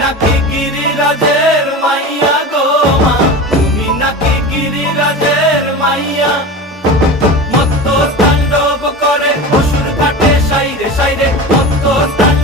নাকি গিরিরাজের মাইয়া গো মা, তুমি নাকি গিরিরাজের মাইয়া। মত্ত তাণ্ডব করে অসুর কাটে সাইরে সাইরে, মত্ত তাণ্ডব